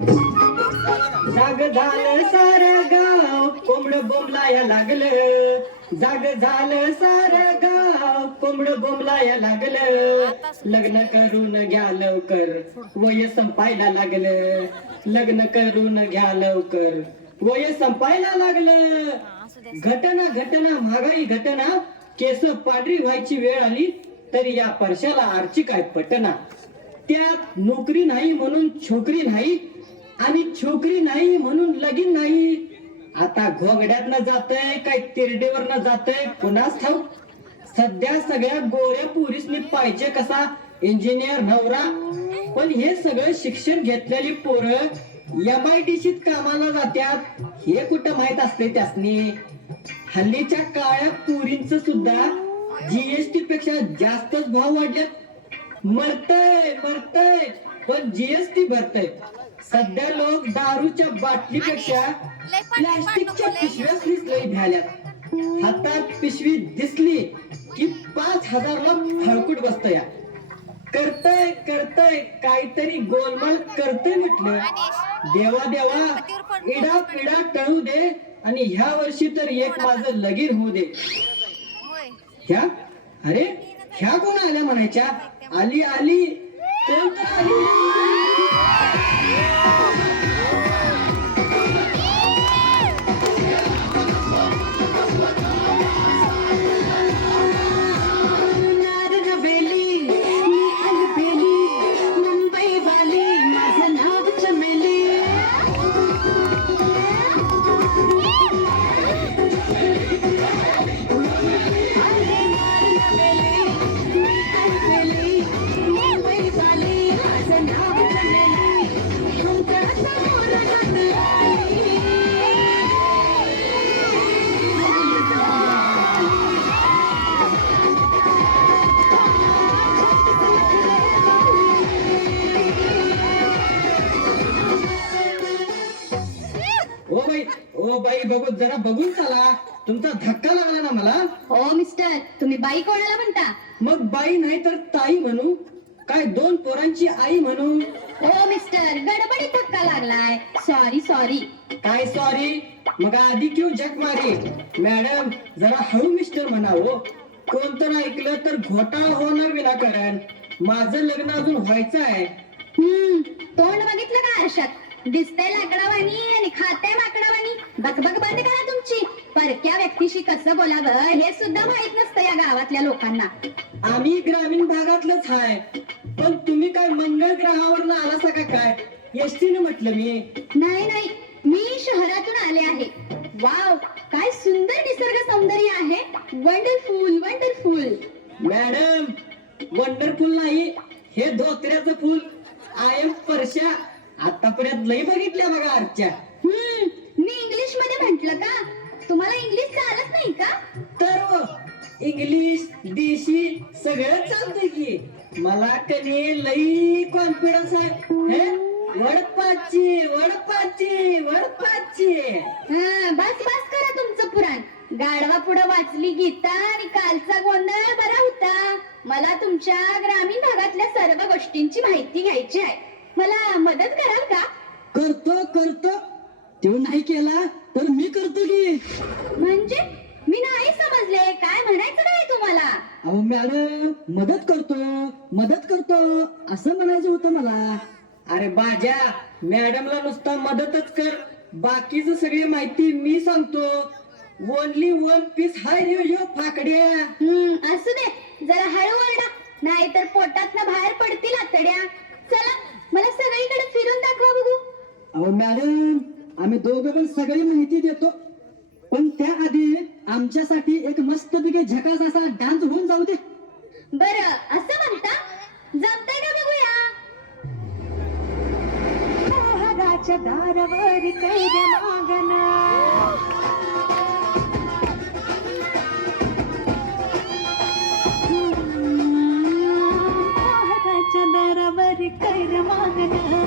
जाग झालं सारं गाव कोंबड बोंबलाया लागलं. जाग झालं सारं गाव कोंबड बोंबलाया लागलं. लग्न करून घ्या लवकर वय संपायला लागलं. लग्न करून घ्या लवकर वय संपायला लागलं. घटना घटना महागाई घटना केस पांढरी व्हायची वेळ आली तरी या परशाला आरची काय पटना. त्यात नोकरी नाही म्हणून छोकरी नाही आणि छोकरी नाही म्हणून लगीन नाही. आता घोगड्यातनं जातय काय तिरडेवरनं जातय कुणास ठाऊक. सध्या सगळ्या गोऱ्या पुरीसनी पाहिजे कसा इंजिनियर नवरा. पण हे सगळं शिक्षण घेतलेली पोरं MIDCत कामाला जात्यात हे कुठं माहित असते त्यासनी. हल्लीच्या काळ्या पुरींच सुद्धा GST पेक्षा जास्तच भाव वाढलेत. मरतय पण GST भरतय. सध्या लोक दारूच्या बाटलीपेक्षा प्लास्टिकच्या पिशव्याच लई भ्याल्यात. हातात पिशवी दिसली की 5,000ला फळकुट बसत या. करतय काहीतरी गोलमाल करतय म्हटलं. देवा इडा पिडा टळू दे आणि ह्या वर्षी तर एक माझं लगीन होऊ दे. ह्या कोण आल्या म्हणायच्या. आली कोण तर आली. ओ बाई बघू जरा बघून चला. तुमचा धक्का लागला ना मला. हो मिस्टर, तुम्ही बाई कोणाला म्हणता. मग बाई नाही तर ताई म्हणू काय. 2 पोरांची आई म्हणू. हो मिस्टर, गडबडीत धक्का लागलाय. सॉरी. काय सॉरी. मग आधी क्यू जग मारे. मॅडम जरा हळू मिस्टर म्हणावं. कोणतं ऐकलं तर घोटाळा होणार विनाकारण. माझं लग्न अजून व्हायचं आहे. तोंड बघितलं का आरशात. दिसतंय लाकडावानी आणि खाताय माकडावानी. बकबक बंद करा तुमची. परक्या व्यक्तीशी कसं बोलावं हे सुद्धा माहित नसतं या गावातल्या लोकांना. आम्ही ग्रामीण भागातलंच आहे. पण तुम्ही काय मंगळ ग्रहावरून आलासा का काय. एसटीने म्हटलं मी. नाही, मी शहरातून आले आहे. वाव, काय सुंदर निसर्ग सौंदर्य आहे. वंडरफुल. मॅडम वंडरफुल नाही हे धोत्र्याचं फुल. I am Parsha. आतापर्यंत लई बघितल्या बघा आरच्या. मी इंग्लिश मध्ये म्हंटल का. तुम्हाला इंग्लिश चालत नाही का. तर इंग्लिश देशी सगळं चालतंय की. मला कधी लई कॉन्फिडन्स आहे. वडपाची. बस करा तुमचं पुराण. गाढवा पुढं वाचली गीता आणि कालचा गोंधळ बरा होता. मला तुमच्या ग्रामीण भागातल्या सर्व गोष्टींची माहिती घ्यायची आहे. मला मदत कराल का. करतो. तो नाही केला तर मी करतो की. म्हणजे मी नाही समजले. काय म्हणायचं काय तुम्हाला. अहो मॅडम मदत करतो असं म्हणायचं होतं मला. अरे बाजा, मॅडमला नुसता मदतच कर. बाकीच सगळी माहिती मी सांगतो. ओनली 1 पीस हाय रे फाकड्या. असू दे, जरा हळू ओरडा नाहीतर पोटातनं बाहेर पडतील आतड्या. चला, मला सगळीकडे फिरून दाखवा बघू. अहो मॅडम, आम्ही दोघं पण सगळी माहिती देतो. पण त्याआधी आमच्यासाठी एक मस्तपैकी झकास असा डान्स होऊन जाऊ दे. बरं, असं म्हणता. जमतंय का बघूया. दारावर कैद मागना. दारावर कैद मागना.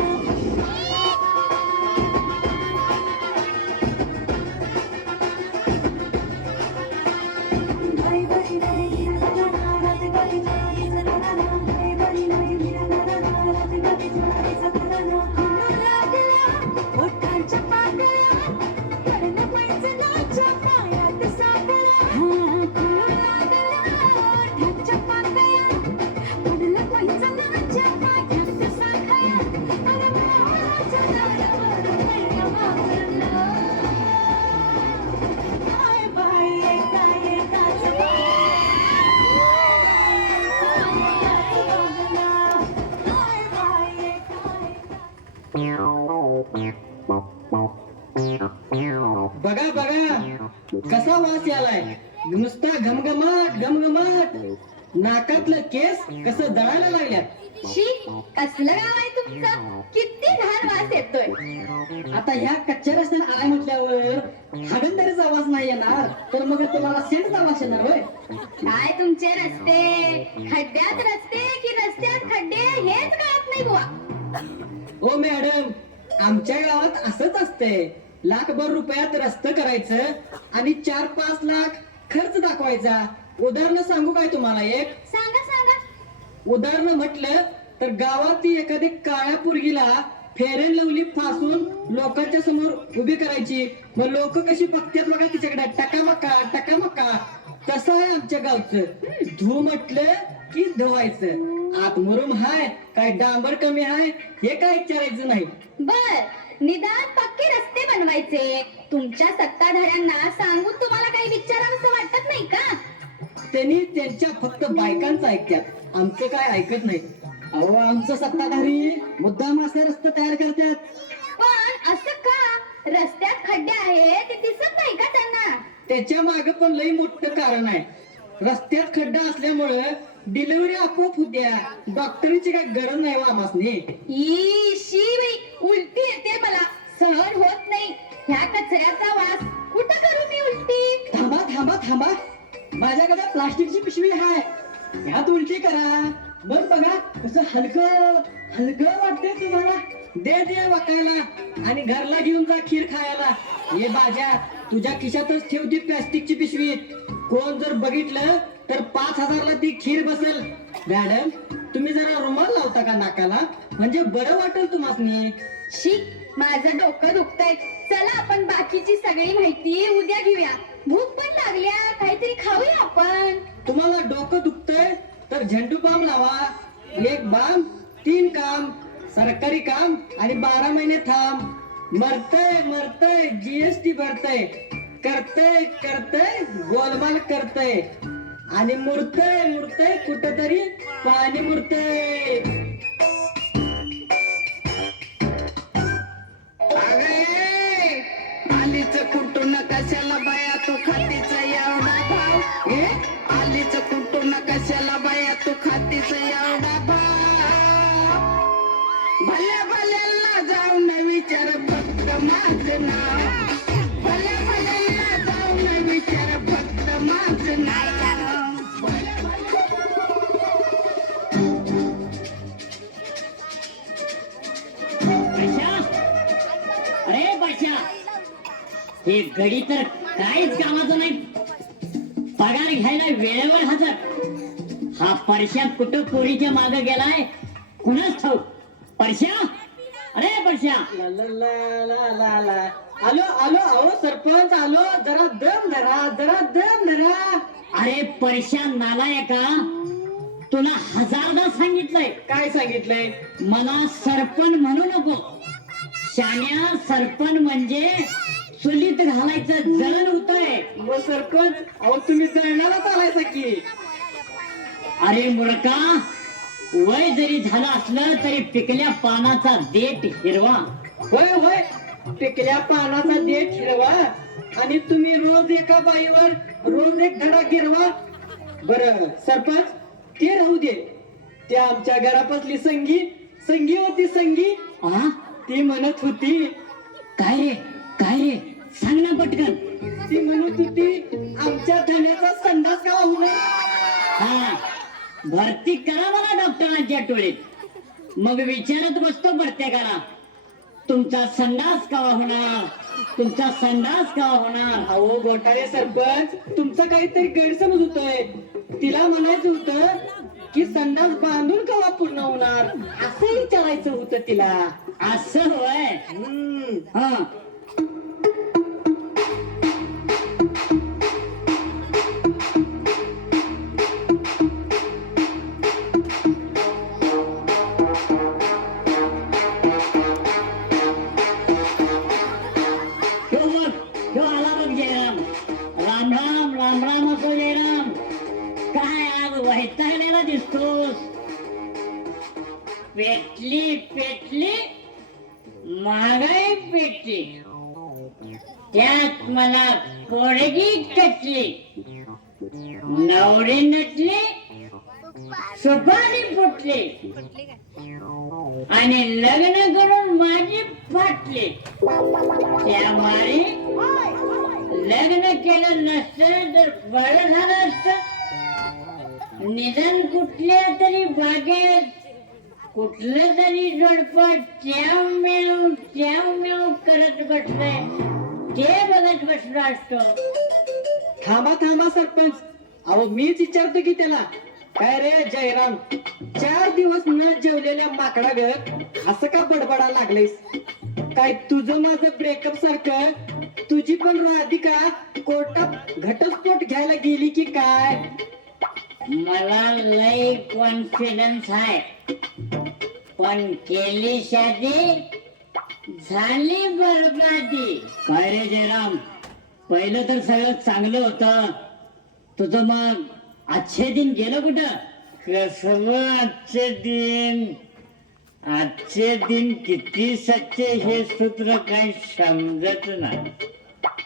बघा बघा कसा वास यालाय, नुसता घमघमाट घमघमाट. नाकातलं केस कसं जळायला लागल्यात. शी, कसलं गाव आहे तुमचं? किती घाण वास येतोय. आता ह्या कच्च्या रस्त्याने आय म्हटल्यावर हागणदारीचा आवाज नाही येणार तर मग तुम्हाला सेंटचा आवाज येणार होय. काय तुमचे रस्ते, खड्ड्यात रस्ते की रस्त्यात खड्डे हेच कळत नाही बुवा. ओ मॅडम, आमच्या गावात असंच असतंय. लाखभर रुपयात रस्ते करायचं आणि 4-5 लाख खर्च दाखवायचा. उदाहरण सांगू काय तुम्हाला एक? सांगा सांगा. उदाहरण म्हटलं तर गावात एखादी काळ्या पोरगीला फेअर अँड लवली फासून लोकांच्या समोर उभी करायची. मग लोक कशी बघतात बघा तिच्याकडे, टकामका टकामका. तसं आहे आमच्या गावचं. धू म्हटलं की धुवायचं. आत मुरुम हाय काय डांबर कमी हाय हे काय विचारायचं नाही. बर, निदान पक्के रस्ते बनवायचे. तुमच्या सत्ताधाऱ्यांना सांगून तुम्हाला काही विचारावंसं वाटत नाही का? त्यांनी त्यांच्या फक्त बायकांचं ऐकतात, आमचं काय ऐकत नाही. अहो, आमचं सत्ताधारी मुद्दाम असे रस्ते तयार करतात. पण असं का? रस्त्यात खड्डे आहेत ते दिसत नाही का त्यांना? त्याच्या मागे पण लई मोठं कारण आहे. रस्त्यात खड्डा असल्यामुळं डिलिव्हरी आपोआप होत्या. डॉक्टरीची काय गरज नाही वा आमासनी. ई शी बाई, उलटी येते मला, सहन होत नाही. ह्या कचऱ्याचा वास. कुठं करू मी उलटी? थांबा थांबा थांबा, माझ्याकडे प्लास्टिकची पिशवी आहे, ह्यात उलटी करा. मग बघा कसं हलकं हलकं वाटतंय तुम्हाला. दे वाकायला आणि घरला घेऊन जा खीर खायला. ये बाजा, तुझ्या खिशातच ठेवती प्लास्टिकची पिशवी. कोण जर बघितलं तर 5,000ला ती खीर बसेल. मॅडम, तुम्ही जरा रुमाल लावता का नाकाला, म्हणजे बरं वाटेल तुम्हाला. शी, माझं डोकं दुखतंय. चला आपण बाकीची सगळी माहिती उद्या घेऊया. भूक पण लागल्या, काहीतरी खाऊया आपण. तुम्हाला डोकं दुखतंय तर झेंडू बाम लावा. 1 बाम 3 काम, सरकारी काम आणि 12 महिने थांब. मरतय जीएसटी भरतय, करतय गोलमाल करतय आणि मुरतय कुठतरी पाणी मुरतय. आलीच कुठून कशाला बाया तू खातीच एवढा भाव. आलीच कुठून कशाला बाया तू खातीच एवढा भाव. भल्या भल्याला जाऊन विचार फक्त माझं नाव. भल्या भल्याला जाऊन विचार फक्त माझं नाव. अरे बादशा, हे गडी तर काहीच कामाचं नाही. पगार घ्यायला वेळेवर हजर. हा परश्या कुठं पोरीच्या मागे गेलाय कुणाच ठाऊक. परश्या, अरे परश्या. ला ला ला ला ला ला. आलो अहो सरपंच आलो. जरा दम धरा. अरे परश्या नालायका, तुला 1000दा सांगितलंय. काय सांगितलंय? मला सरपण म्हणू नको. शान्या, सरपण म्हणजे चुलीत घालायचं जळण होतंय. मग सरपंच, अहो तुम्ही जळणाला चालायचा की. अरे मुळका, वय जरी झालं असलं तरी पिकल्या पानाचा देठ हिरवा. होय पिकल्या पानाचा देठ हिरवा आणि तुम्ही रोज एका बाईवर रोज एक धडा गिरवा. बर सरपंच, ते राहू दे. ते आमच्या घरापासली संगी होती संगी. आ? ती म्हणत होती. काय रे सांग ना पटकन. ती म्हणत होती आमच्या धण्याचा संडास का होणार. हा, भरती करा मला डॉक्टरांच्या टोळीत. मग विचारत बसतो प्रत्येकाला, तुमचा संडास कवा होणार. अहो घोटाळे सरपंच, तुमचा काहीतरी गैरसमज होतोय. तिला म्हणायचं होतं की संडास बांधून कवा पूर्ण होणार असं विचारायचं होतं तिला. असं होय. हा, राम असो जयराम. काय आज वैतागलेला दिसतोस. पेटली महागाई पेटली, त्यात मला पोरगी कटली, नवरी नटली, सुपारी फुटली आणि लग्न करून माझी फाटली. त्यामुळे लग्न केलं नसतं तर बरं झालं असतं. निदान कुठल्या तरी बागेत कुठलं तरी जोडपं च्याव म्याव करत बसलंय ते बघत बसलो असतो. थांबा थांबा सरपंच, अहो मीच विचारतो की त्याला, काय रे जयराम, 4 दिवस न जेवलेल्या माकडा गत असं का बडबडा लागलेस? काय तुझं माझं ब्रेकअप सारखं तुझी पण राधिका कोर्टात घटस्फोट घ्यायला गेली की काय? मला लय कॉन्फिडन्स आहे, पण केली शादी झाली बरबादी. काय रे जयराम, पहिलं तर सगळं चांगलं होतं तुझं, मग आजचे दिन गेलं कुठं? कसलं आजचे दिन? आजचे दिन किती सच्चे हे सूत्र काही समजत नाही,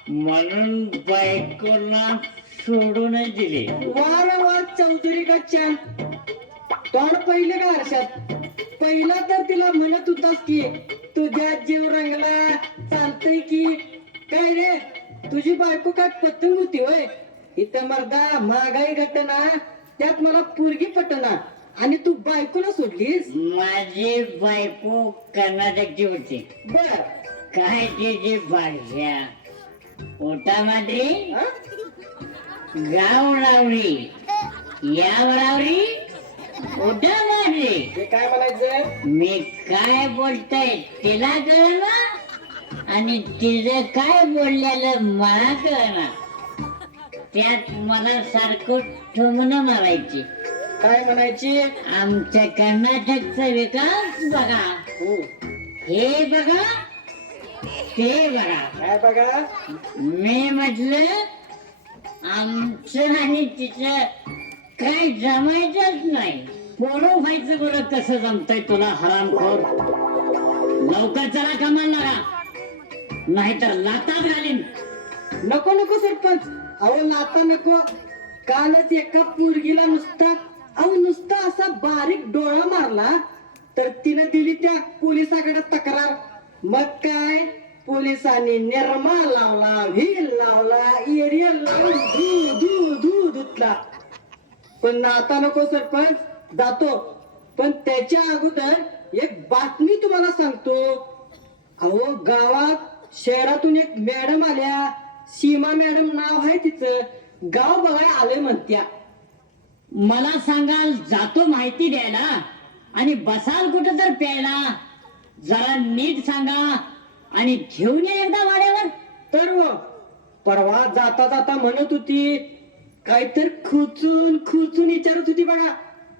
म्हणून बायकोला सोडूनच दिले. वार वार चौधरी का छान तोंड पहिले का आरशात? पहिला तर तिला म्हणत होतास की तुझ्या जीव रंगला चालतंय की काय रे? तुझी बायको काय पतंग होती होय? इथं मर्दा महागाई घटना, त्यात मला पोरगी पटना आणि तू बायकोला सोडलीस. माझी बायको कर्नाटकची होती. बर, काय तिची भाषा, पोटा मात्री हा? गाव रावरी, याव रावरी, उठा मारली. हे काय म्हणायचं? मी काय बोलतोय तिला कळना आणि तिचं काय बोललेलं मला कळना. त्यात मला सारखं ठुमणं मारायची. काय म्हणायची? आमच्या कर्नाटकचा विकास बघा, हो, हे बघा ते बघा. काय बघा? मी म्हटलं आमचं आणि तिचं काय जमायचंच नाही. पोरं व्हायचं बरं कसं जमतंय तुला हरामखोर? लवकर चला कामाला लागा, नाहीतर लातात घालीन. नको नको सरपंच, अहो नाता नको. कालच एका पोरगीला नुसता असा बारीक डोळा मारला तर तिने दिली त्या पोलिसाकडे तक्रार. मग काय, पोलिसांनी निर्मा लावला, व्हील लावला, एरियल लावून धू धुतला. पण नाता नको सरपंच, जातो. पण त्याच्या अगोदर एक बातमी तुम्हाला सांगतो. अहो गावात शहरातून एक मॅडम आल्या, सीमा मॅडम नाव आहे तिचं, गाव बघाय आले म्हणत्या. मला सांगाल जातो माहिती द्यायला आणि बसाल कुठं तर प्यायला. जरा नीट सांगा आणि घेऊन या एकदा वाड्यावर. तर परवा जाता जाता म्हणत होती, काहीतरी खुचून विचारत होती बघा.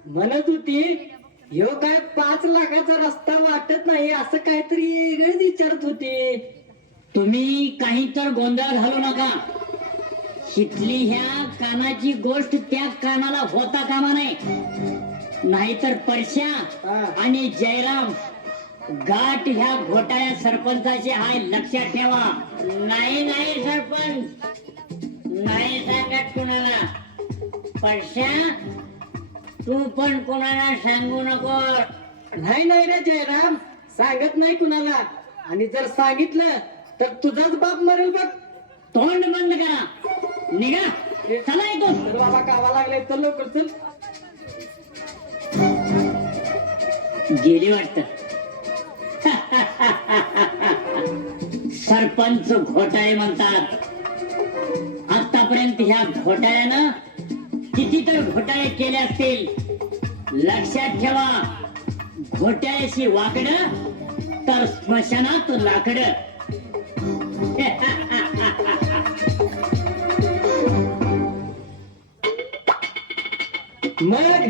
म्हणत होती ह्यो काय 5 लाखाचा रस्ता वाटत नाही असं काहीतरी वेगळंच विचारत होती. तुम्ही काही तर गोंधळ घालू नका. हितली ह्या कानाची गोष्ट त्या कानाला होता कामा नाही, नाहीतर परश्या आणि जयराम गाठ ह्या घोटाळ्या सरपंचाचे हाय, लक्षात ठेवा. नाही सरपंच, नाही सांगत कुणाला. परश्या तू पण कुणाला सांगू नको. नाही रे जयराम, सांगत नाही कुणाला, आणि जर सांगितलं तर तुझाच बाप मरेल बघ. तोंड बंद करा, निघा, चला इथून. तर बाबा कावा लागले, चल लवकर चल. गेली वाटत. सरपंच घोटाळे म्हणतात. आतापर्यंत ह्या घोटाळ्यानं किती तर घोटाळे केले असतील. लक्षात ठेवा, घोटाळ्याशी वाकड तर स्मशानात लाकड. मग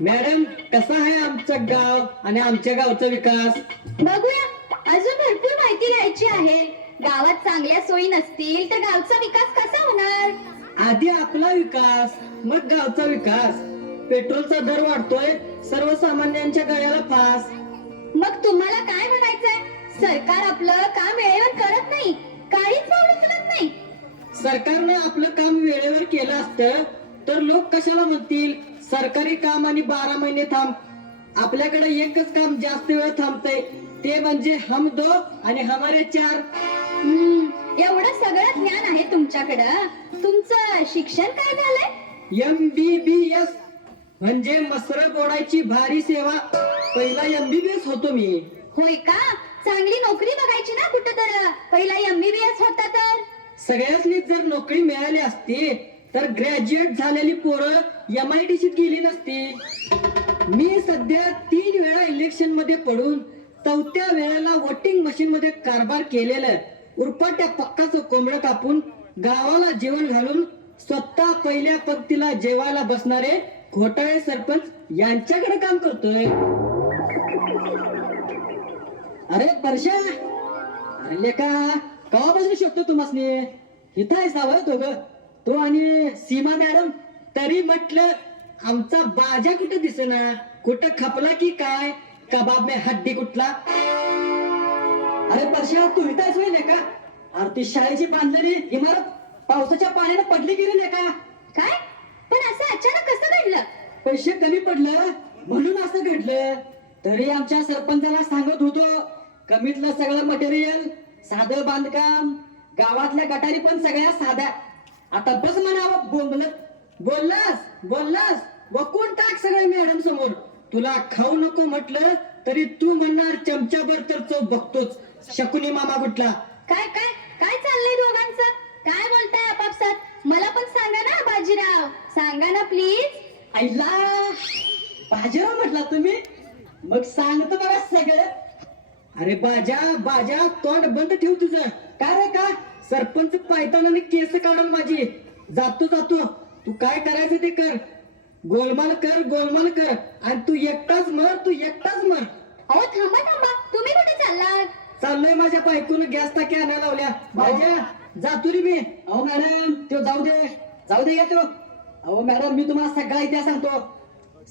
मॅडम, कसा आहे आमचं गाव आणि आमच्या गावचा विकास? बघूया, अजून भरपूर माहिती घ्यायची आहे. गावात चांगल्या सोयी नसतील तर गावचा विकास कसा होणार? आधी आपला विकास, मग गावचा विकास. पेट्रोलचा दर वाढतोय, सर्वसामान्यांच्या गळ्याला फास. मग तुम्हाला काय म्हणायचंय? सरकार आपलं काम वेळेवर करत नाही, काहीच पाऊल उचलत नाही. सरकारनं आपलं काम वेळेवर केलं असतं तर लोक कशाला म्हणतील सरकारी काम आणि 12 महिने थांब. आपल्याकडे एकच काम जास्त वेळ थांबतंय, ते म्हणजे हम दो आणि हमारे चार. एवढं सगळं ज्ञान आहे तुमच्याकडं. तुमचं शिक्षण काय झालंय? MBBS म्हणजे मसर गोडायची भारी सेवा. पहिला MBBS होतो मी. होय का? चांगली नोकरी बघायची ना कुठं तर. पहिला MBBS होता तर. सगळ्यांनी जर नोकरी मिळाली असती तर ग्रॅज्युएट झालेली पोरं MIDCत गेली नसती. मी सध्या 3 वेळा इलेक्शन मध्ये पडून 4थ्या वेळेला वोटिंग मशीन मध्ये कारभार केलेलं उरपाट्या पक्काचं कोंबडं कापून गावाला जेवण घालून स्वतः पहिल्या पंक्तीला जेवायला बसणारे घोटाळे सरपंच यांच्याकडे काम करतोय. अरे परशा, अरे लेका कवा बसू शकतो तुम्हासनी? इथं आहे सावय दोघं, तो आणि सीमा मॅडम. तरी म्हटलं आमचा बाजा कुठं दिसेना, कुठं खपला की काय? कबाब में हड्डी कुठला? अरे परशा, तू इथं आहेस होय का? अरे ती शाळेची बांधलेली इमारत पावसाच्या पाण्याने पडली गेली नाही का? काय? पण असं अचानक कसं घडलं? पैसे कमी पडलं म्हणून असं घडलं. तरी आमच्या सरपंचाला सांगत होतो कमीतलं सगळं मटेरियल, साधं बांधकाम, गावातल्या गटारी पण सगळ्या साध्या. आता बस म्हणावं बोंबलत. बोललास वकून टाक सगळे मॅडम समोर. तुला खाऊ नको म्हटलं तरी तू म्हणणार चमच्याभर तर चव बघतोच. शकुनी मामा कुठला? काय काय काय चाललंय दोघांचं? काय बोलताय आपापसात? मला पण सांगा ना बाजीराव, सांगा ना प्लीज. आईला बाजाराव म्हटला तुम्ही? मग सांगतो बघा सगळं. अरे बाजा तोंड बंद ठेव तुझं. काय रे का? सरपंच पायतानाने केस काढून माझी. जातो तू काय करायचं ते कर. गोलमाल कर आणि तू एकटाच मर. अहो थांबा, तुम्ही कुठे चाललात? चाललोय माझ्या बायकोन गॅस टाकी आणायला लावल्या. बाजा जातो रे मी. अहो मॅडम तो जाऊ दे या तो. अहो मॅडम मी तुम्हाला सगळा इतिहास सांगतो.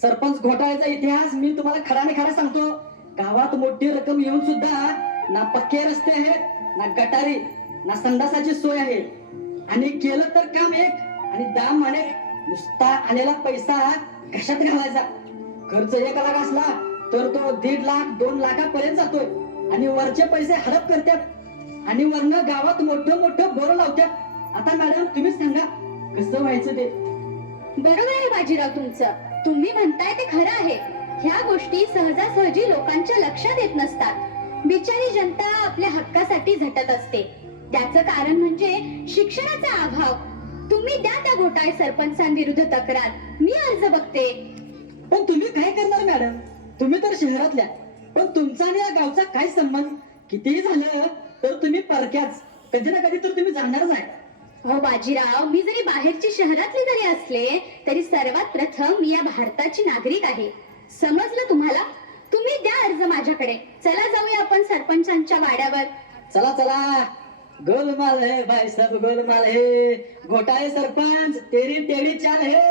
सरपंच घोटाळ्याचा इतिहास मी तुम्हाला खरा सांगतो. गावात मोठी रक्कम येऊन सुद्धा ना पक्के रस्ते आहेत, ना गटारी, ना संडासाची सोय आहे. आणि केलं तर काम एक आणि दाम अनेक. नुसता आलेला पैसा कशात घालायचा? खर्च 1 लाख असला तर तो 1.5 लाख 2 लाखापर्यंत जातोय. आणि वरचे पैसे हडप करतात आणि वरनं गावात मोठं बोर लावतात. आता मॅडम तुम्हीच सांगा कसं व्हायचं ते? बरोबर आहे बाजीराव तुमचं. तुम्ही म्हणताय ते खरं आहे. ह्या गोष्टी सहजासहजी लोकांच्या लक्षात येत नसतात. बिचारी जनता आपल्या हक्कासाठी झटत असते. त्याचं कारण म्हणजे शिक्षणाचा अभाव. तुम्ही द्या त्या घोटाळे सरपंचांविरुद्ध तक्रार, मी अर्ज बघते. पण तुम्ही काय करणार मॅडम? तुम्ही तर शहरातल्या, पण तुमचा आणि या गावचा काय संबंध? कितीही झालं तर तुम्ही परक्याच. कधी ना कधी तर तुम्ही जाणारच आहे. हो बाजीराव, मी जरी बाहेरची शहरातली जरी असले तरी सर्वात प्रथम मी या भारताची नागरिक आहे. समजलं तुम्हाला? तुम्ही द्या अर्ज माझ्याकडे. चला जाऊया आपण सरपंचांच्या वाड्यावर. चला गोलमाल है भाई सब गोलमाल है. घोटाळे सरपंच तेरी टेढ़ी चाल है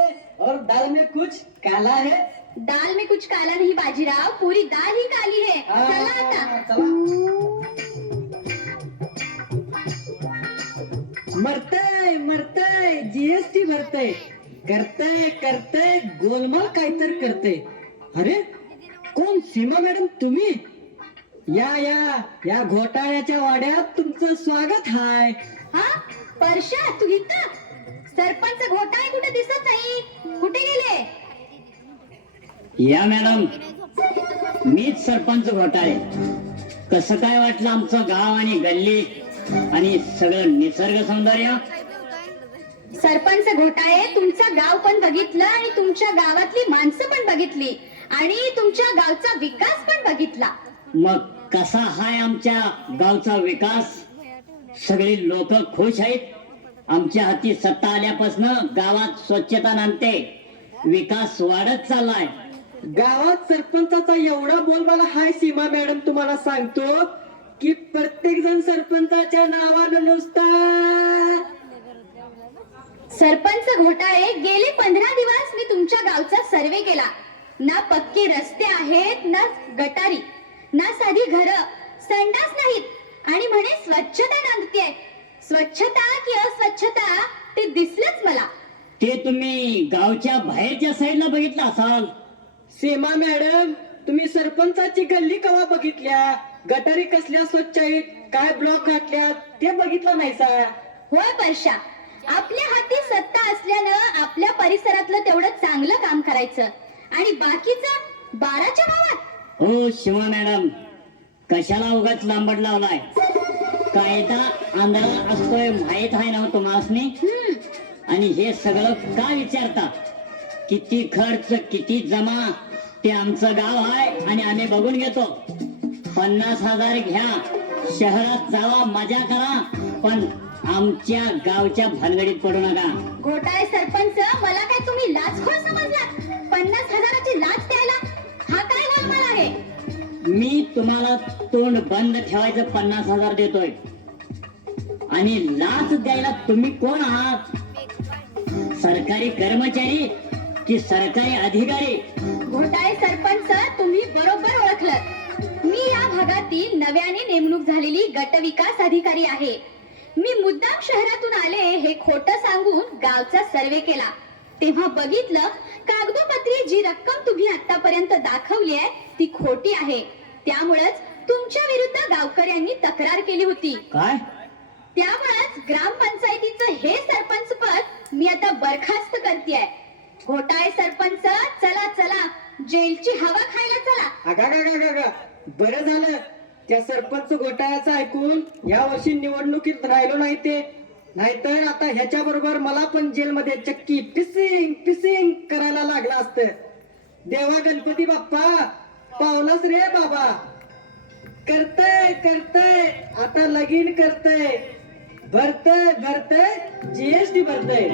और दाल में कुछ काला है. दाल में कुछ काला नहीं बाजीराव, पूरी दाल ही काली है. चला आता. चला. मरतय GST भरतय. करतय गोलमाल काय तर करतय. अरे कोण? सीमा मॅडम तुम्ही? या घोटाळ्याच्या वाड्यात तुमचं स्वागत हाय. हा परशा, तू इथं? सरपंच घोटाळे कुठे दिसत नाही, कुठे गेले? या मॅडम, मीच सरपंच घोटाळे. कसं काय वाटलं आमचं गाव आणि गल्ली आणि सगळं निसर्ग सौंदर्य? सरपंच घोटाळे, तुमचं गाव पण बघितलं आणि तुमच्या गावातली माणसं पण बघितली आणि तुमच्या गावचा विकास पण बघितला. मग कसा हाय आमच्या गावचा विकास? सगळी लोक खुश आहेत. आमच्या हाती सत्ता आल्यापासून गावात स्वच्छता नांदते, विकास वाढत चाललाय. गावात सरपंचाचा एवढा बोलबाला हाय सीमा मॅडम, तुम्हाला सांगतो की प्रत्येक जण सरपंचाच्या नावानं नुसता. सरपंच घोटाळे, गेले 15 दिवस मी तुमच्या गावचा सर्वे केला. ना पक्के रस्ते आहेत, ना गटारी, ना साधी घरं. संडास नाहीत आणि म्हणे स्वच्छता नांदतेय. स्वच्छता की अस्वच्छता ते दिसलंच मला. ते तुम्ही गावच्या बाहेरच्या साईडला बघितलं असाल. सीमा मॅडम, तुम्ही सरपंचाची गल्ली कवा बघितल्या? गटारी कसल्या स्वच्छ आहेत, काय ब्लॉक घातल्यात ते बघितलं नाही सा? होय परशा, आपल्या हाती सत्ता असल्यानं आपल्या परिसरातलं तेवढं चांगलं काम करायचं आणि बाकीचं बाराच्या भावात. हो शिवा मॅडम, कशाला उगाच लांबड लावलाय? कायदा आंधळा असतोय माहित आहे ना तुम्हासनी? आणि हे सगळं का विचारता? किती खर्च किती जमा ते आमचं गाव आहे आणि आम्ही बघून घेतो. 50,000 घ्या, शहरात जावा, मजा करा, पण आमच्या गावच्या भानगडीत पडू नका. घोटाळे सरपंच, मला काय तुम्ही लाचखोर समजलात? 50,000ची लाच द्यायला हा काय गोलमाल आहे? मी तुम्हाला तोंड बंद ठेवायचं 50,000 देतोय आणि लाच द्यायला तुम्ही कोण आहात? सरकारी कर्मचारी की सरकारी अधिकारी? घोटाळे सरपंच, तुम्ही बरोबर ओळखलं. मी या भागातील नव्याने नेमणूक झालेली गट विकास अधिकारी आहे. मी मुद्दाम शहरातून आले हे खोटं सांगून गावचा सर्वे केला. तेव्हा बघितलं कागदोपत्री जी रक्कम तुम्ही आतापर्यंत दाखवली आहे ती खोटी आहे. त्यामुळेच तुमच्या विरुद्ध गावकऱ्यांनी तक्रार केली होती. काय? त्यामुळेच ग्रामपंचायतीचं हे सरपंच पद मी आता बरखास्त करतेय. घोटाळे सरपंच, चला चला, जेलची हवा खायला चला. अगा, बरं झालं त्या सरपंच घोटाळ्याचं ऐकून या वर्षी निवडणुकीत राहिलो नाही ते. नाहीतर आता ह्याच्या बरोबर मला पण जेलमध्ये चक्की पिसिंग करायला लागलं असतं. देवा गणपती बाप्पा, पावलास रे बाबा. करतय आता लगीन करतय, भरतय GST भरतय.